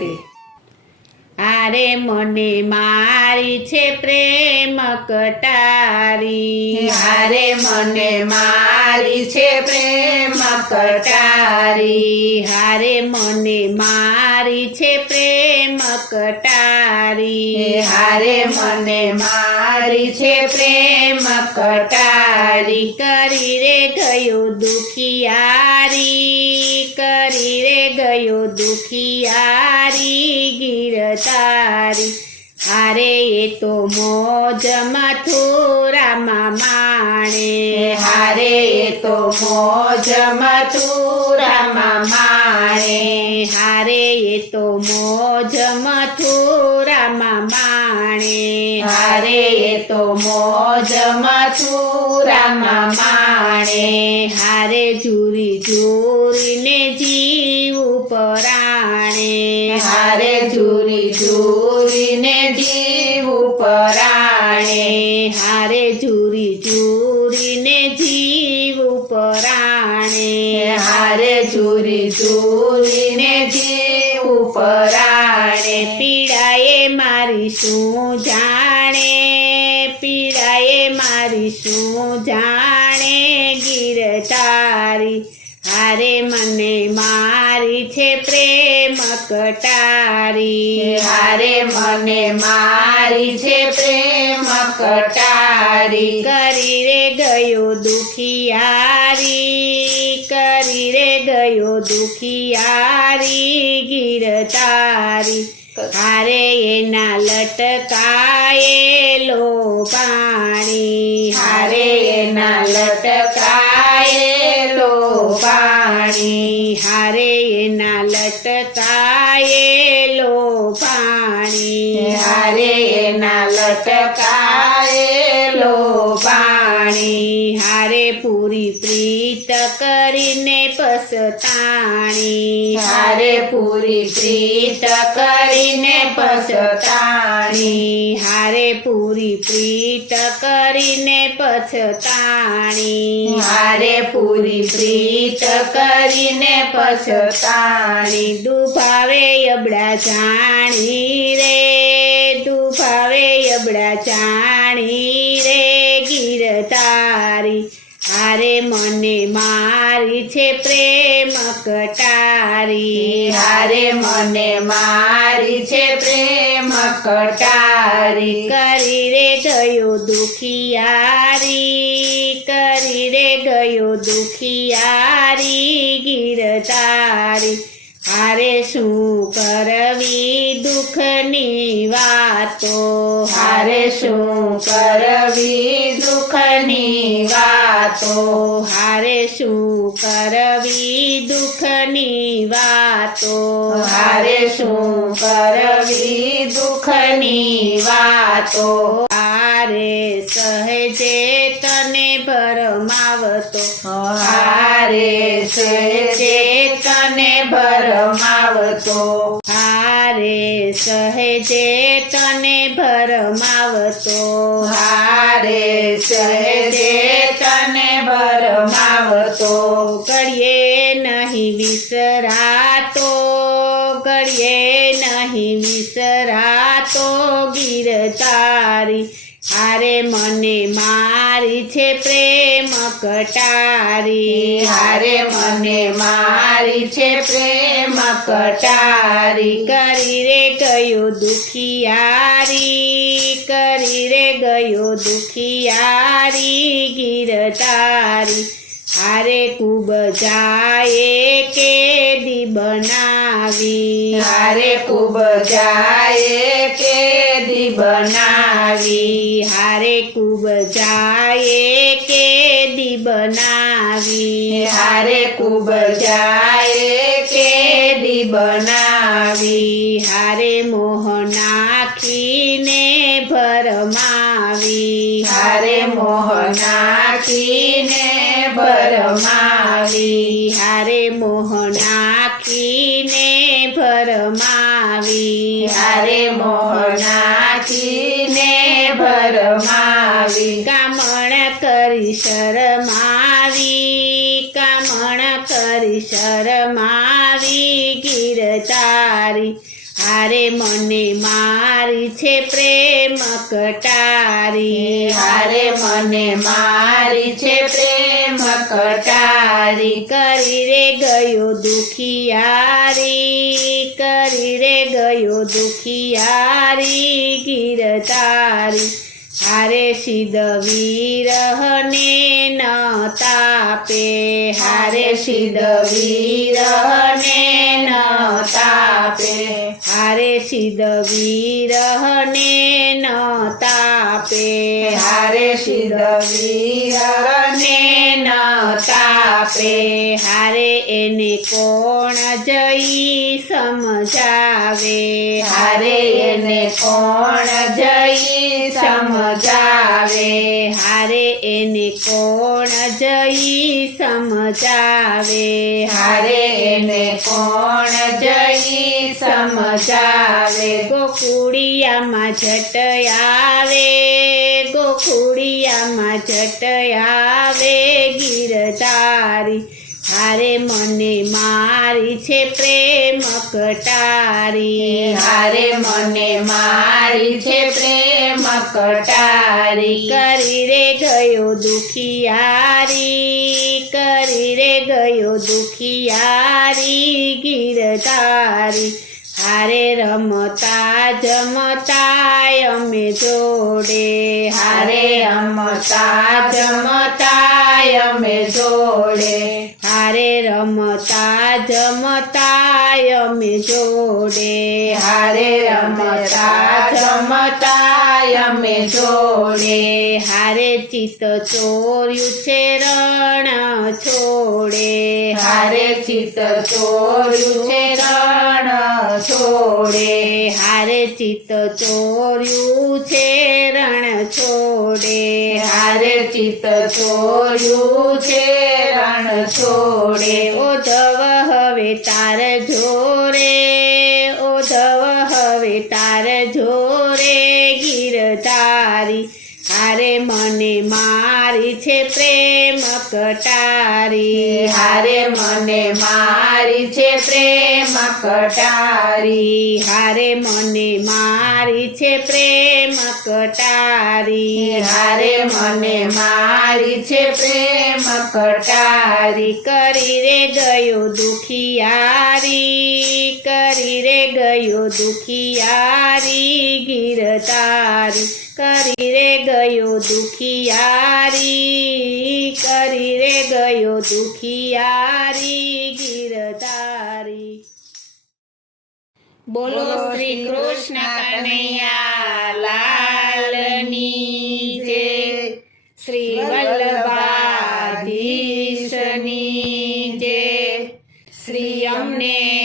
રાધે. હારે મને મારી છે પ્રેમ કટારી, હારે મને મારી છે પ્રેમ કટારી, હારે મને મારી છે પ્રેમ કટારી, હારે મને મારી છે પ્રેમ કટારી. કરી રે ગયો દુખિયારી, કરી રે ગયો દુખિયારી ગીરધારી. હારે એ તો મોજ મથુરામાં માણે, હારે એ તો મોજ મથુરામાં માણે, હારે એ તો મોજ મથુરામાં માણે, હારે એ તો મોજ મથુરામાં માણે. હારે ઝૂરી ઝૂરીને જીવ પરાણે, હારે ઝૂરી ઝૂરીને જીવ પરાણે, હારે ઝૂરી ઝૂરીને જીવ પરાણે, હારે ઝૂરી ઝૂરીને જીવ પરાણે. પીડાએ મારી શું જાણે, પીડાએ મારી શું જાણે ગીરધારી. હારે મને મારી છે પ્રેમ કટારી, હારે મને મારી છે પ્રેમ કટારી. કરી રે ગયો દુખિયારી, કરી રે ગયો દુખિયારી ગીરધારી. હારે એના લટકાયેલો પાણી, હારે એના લટકાયેલો પાણી, હારે એના લટકાયેલો પાણી, હારે એના લટકાયેલો પાણી. હારે પૂરી પ્રીત કરીને પસતાણી, હારે પૂરી પ્રીત કરીને પછતાણી, હારે પૂરી પ્રીત કરીને પછતાણી, હારે પૂરી પ્રીત કરીને પછતાણી. દુભાવે અબડા જાણી રે, દુભાવે અબડા જાણી રે ગીરધારી. હારે મને મારી છે પ્રેમ કટારી, હારે મને મારી છે પ્રેમ કટારી. કરી રે ગયો દુખિયારી, કરી રે ગયો દુખિયારી ગીરધારી. હારે શું કરવી દુઃખની વાતો, હારે શું કરવી દુઃખની વાતો, હારે શું કરવી દુઃખની વાતો, હારે શું કરવી દુઃખની વાતો. હારે સહેજે તને ભરમાવતો, હારે સહેજે તને ભરમાવતો, હારે સહેજે તને ભરમાવતો, હારે સહેજે તને ભરમાવતો. ઘડીએ નહીં વિસરાતો, ઘડીએ નહીં વિસરાતો ગીરધારી. હારે મને મારી છે પ્રેમ કટારી, હારે મને મારી છે પ્રેમ કટારી. કરી રે ગયો દુખિયારી, કરી રે ગયો દુખિયારી ગીરધારી. હારે ખૂબ જાય કેદી બનાવી, હારે ખૂબ જાય કેદી બનાવી, હારે ખૂબ જાય કેદી બનાવી, હારે ખૂબ જાય કેદી બનાવી. હારે મોહ નાખીને ભરમાવી, હારે મોહ નાખીને ભરમાવી, હારે મોહ નાખીને ભરમાવી, હારે મોહ નાખીને ભરમાવી. કામણ કરી શરમાવી, કામણ કરી શરમાવી ગીરધારી. હારે મને મારી છે પ્રેમ કટારી હારે મને મારી છે પ્રેમ કટારી કરી રે ગયો દુખિયારી કરી રે ગયો દુખિયારી ગીરધારી હારે સિદ્ધ વિરહને ન તાપે હારે સિદ્ધ વિરહને ન તાપે હારે સિદ્ધ વિરહને ન તાપે હારે સિદ્ધ વિરહને ન તાપે હારે એને કોણ જઈ સમજાવે હારે એને કોણ જઈ સમજાવે હારે એને કોણ જઈ સમજાવે હારે એને કોણ જઈ સમજાવે ગોકુળિયામાં જટ આવે ગોકુળિયામાં જટ આવે ગીરધારી હારે મને મારી છે પ્રેમ કટારી હારે મને મારી છે પ્રેમ કટારી કરી રે ગયો દુખિયારી કરી રે ગયો દુખિયારી ગીરધારી હારે રમતા જમતા અમે જોડે હારે રમતા જમતા અમે જોડે હારે રમતા જમતા અમે જોડે હારે રમતા જમતા અમે જોડે હારે ચિત્ત ચોર્યું છે રણ છોડે હારે ચિત્ત ચોર્યું છે રણ છોડે હારે ચિત્ત ચોર્યું છે રણ છોડે હારે ચિત્ત ચોર્યું છે રણ છોડે ઓધવ હવે તાર જોરે ઓધવ હવે તાર જોરે ગીરધારી હારે મને મારી છે પ્રેમ કટારી હારે મને મારી છે પ્રેમ કટારી હારે મને મારી છે પ્રેમ કટારી હારે મને મારી છે પ્રેમ કટારી કરી રે ગયો દુખિયારી કરી રે ગયો દુખિયારી ગીરધારી કરી રે ગયો દુખિયારી કરી રે ગયો દુખિયારી ગીરધારી બોલો શ્રી કૃષ્ણ કનૈયા લાલની જય શ્રી વલ્લભાધીશની જય શ્રી અમને